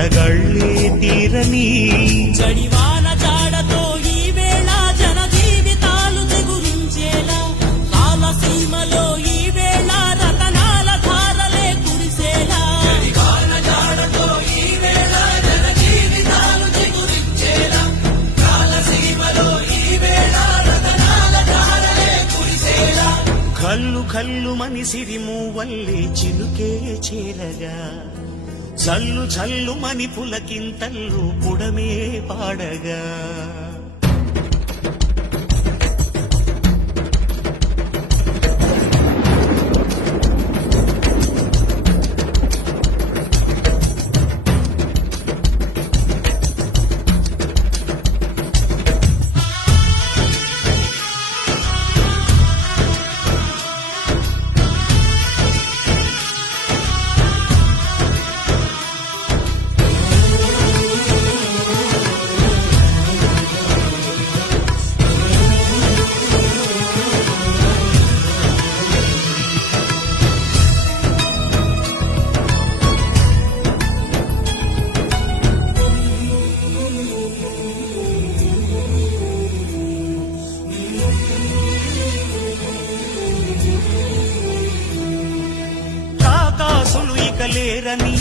కడగళ్ళే తీరని జడివాన జాడతో ఈ వేళ జన జీవితాలు చిగురించేలా కాలసీమలో ఈ వేళ రతనాల ధారలే కురిసేలా జడివాన జాడతో ఈ వేళ జన జీవితాలు చిగురించేలా కాలసీమలో ఈ వేళ రతనాల ధారలే కురిసేలా కల్లు కల్లు మనిసిరి మూవల్లే చినుకే చేరగా చల్లు చల్లు మని పులకింతల్లు పుడమే పాడగా లేరని